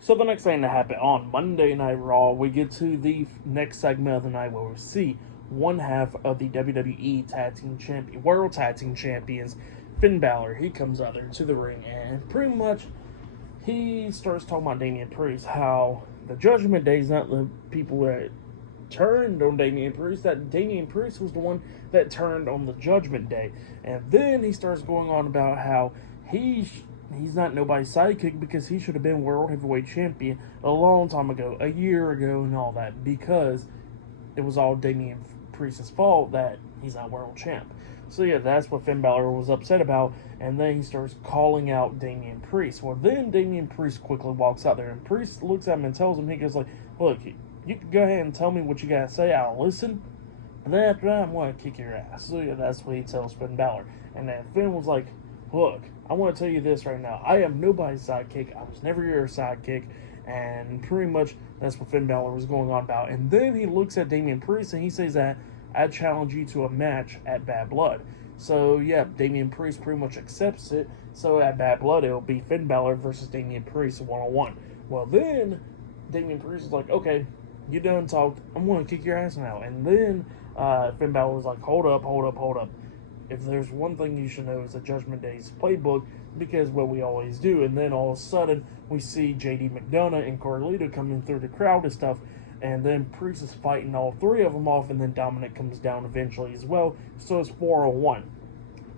So the next thing that happened on Monday Night Raw, we get to the next segment of the night where we see one half of the WWE World Tag Team Champions, Finn Balor. He comes out there to the ring and pretty much he starts talking about Damian Priest, how the Judgment Day is not the people that turned on Damian Priest, that Damian Priest was the one that turned on the Judgment Day. And then he starts going on about how he's not nobody's sidekick because he should have been World Heavyweight Champion a long time ago, a year ago, and all that, because it was all Damian Priest's fault that he's not World Champ. So yeah, that's what Finn Balor was upset about, and then he starts calling out Damian Priest. Well, then Damian Priest quickly walks out there, and Priest looks at him and tells him, he goes like, look, you can go ahead and tell me what you gotta say, I'll listen, and then after that, I'm gonna kick your ass. So yeah, that's what he tells Finn Balor. And then Finn was like, look, I want to tell you this right now. I am nobody's sidekick. I was never your sidekick. And pretty much that's what Finn Balor was going on about. And then he looks at Damian Priest and he says that I challenge you to a match at Bad Blood. So yeah, Damian Priest pretty much accepts it. So at Bad Blood, it'll be Finn Balor versus Damian Priest 1-on-1. Well, then Damian Priest is like, okay, you done talked. I'm going to kick your ass now. And then Finn Balor was like, hold up. If there's one thing you should know, is the Judgment Day's playbook, because what we always do. And then all of a sudden, we see JD McDonough and Carlito coming through the crowd and stuff, and then Priest is fighting all three of them off, and then Dominic comes down eventually as well. So it's 4-on-1.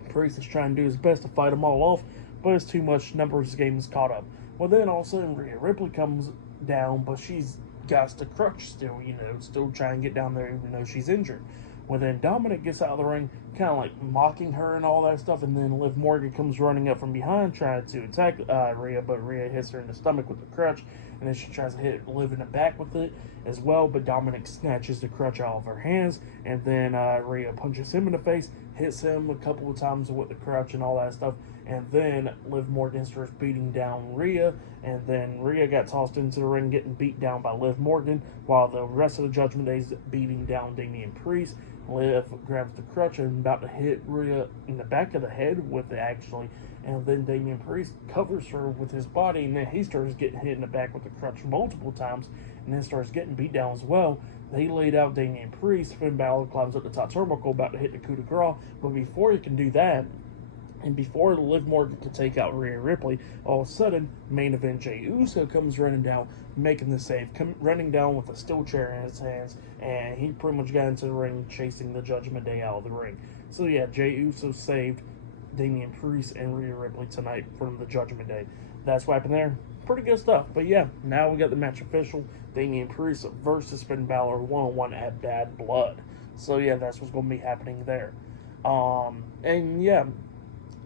Priest is trying to do his best to fight them all off, but it's too much. Numbers game is caught up. Well, then all of a sudden, Rhea Ripley comes down, but she's got the crutch still, still trying to get down there even though she's injured. Well, then Dominic gets out of the ring, kind of like mocking her and all that stuff, and then Liv Morgan comes running up from behind trying to attack Rhea, but Rhea hits her in the stomach with the crutch, and then she tries to hit Liv in the back with it as well, but Dominic snatches the crutch out of her hands, and then Rhea punches him in the face, hits him a couple of times with the crutch and all that stuff, and then Liv Morgan starts beating down Rhea, and then Rhea got tossed into the ring getting beat down by Liv Morgan, while the rest of the Judgment Day is beating down Damian Priest. Liv grabs the crutch and about to hit Rhea in the back of the head with it, actually, and then Damian Priest covers her with his body, and then he starts getting hit in the back with the crutch multiple times, and then starts getting beat down as well. They laid out Damian Priest. Finn Balor climbs up the top turnbuckle about to hit the coup de grace, but before he can do that, and before Liv Morgan can take out Rhea Ripley, all of a sudden, main event Jey Uso comes running down, making the save, running down with a steel chair in his hands, and he pretty much got into the ring chasing the Judgment Day out of the ring. So yeah, Jey Uso saved Damian Priest and Rhea Ripley tonight from the Judgment Day. That's what happened there. Pretty good stuff. But yeah, now we got the match official. Damian Priest versus Finn Balor 1-on-1 at Bad Blood. So yeah, that's what's going to be happening there. And yeah,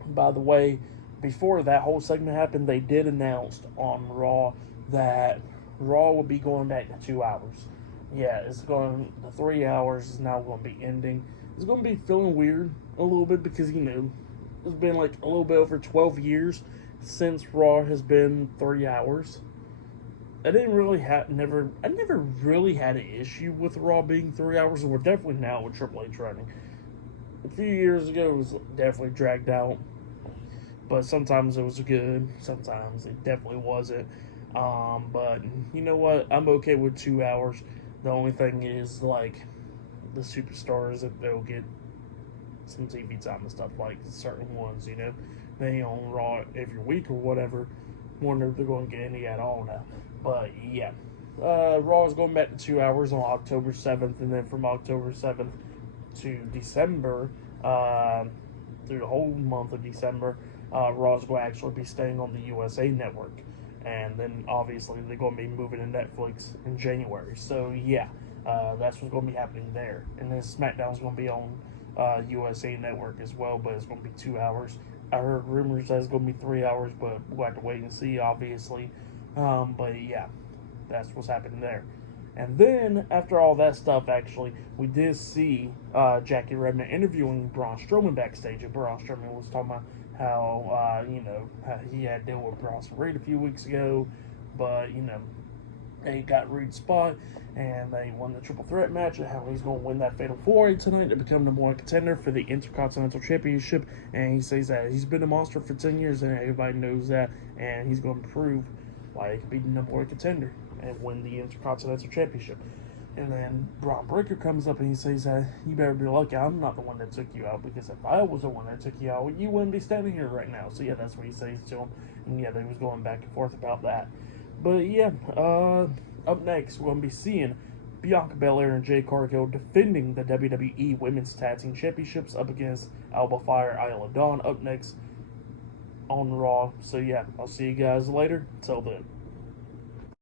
by the way, before that whole segment happened, they did announce on Raw that Raw will be going back to 2 hours. Yeah, the 3 hours is now going to be ending. It's going to be feeling weird a little bit because, it's been like a little bit over 12 years since Raw has been 3 hours. I never really had an issue with Raw being 3 hours, and we're definitely now with Triple H running. A few years ago, it was definitely dragged out, but sometimes it was good, sometimes it definitely wasn't. But you know what? I'm okay with 2 hours. The only thing is, like, the superstars, that they'll get some TV time and stuff, like certain ones, they on Raw every week or whatever. Wonder if they're going to get any at all now. But yeah, Raw is going back to 2 hours on October 7th, and then from October 7th to December, through the whole month of December, Raw is going to actually be staying on the USA Network. And then obviously they're going to be moving to Netflix in January. So yeah, that's what's going to be happening there. And then SmackDown is going to be on USA Network as well, but it's going to be 2 hours. I heard rumors that it's going to be 3 hours, but we'll have to wait and see, obviously. But yeah, that's what's happening there. And then, after all that stuff, actually, we did see Jackie Redmond interviewing Braun Strowman backstage. And Braun Strowman was talking about how, how he had to deal with Bronson Reed a few weeks ago. But, they got Reed's spot, and they won the triple threat match, and how he's going to win that Fatal 4-Way tonight to become the number one contender for the Intercontinental Championship. And he says that he's been a monster for 10 years, and everybody knows that, and he's going to prove why he could be the number one contender and win the Intercontinental Championship. And then Braun Breaker comes up and he says, you better be lucky I'm not the one that took you out, because if I was the one that took you out, you wouldn't be standing here right now. So yeah, that's what he says to him. And yeah, they was going back and forth about that. But yeah, up next, we're going to be seeing Bianca Belair and Jade Cargill defending the WWE Women's Tag Team Championships up against Alba Fire, Isla Dawn, up next on Raw. So yeah, I'll see you guys later. Till then.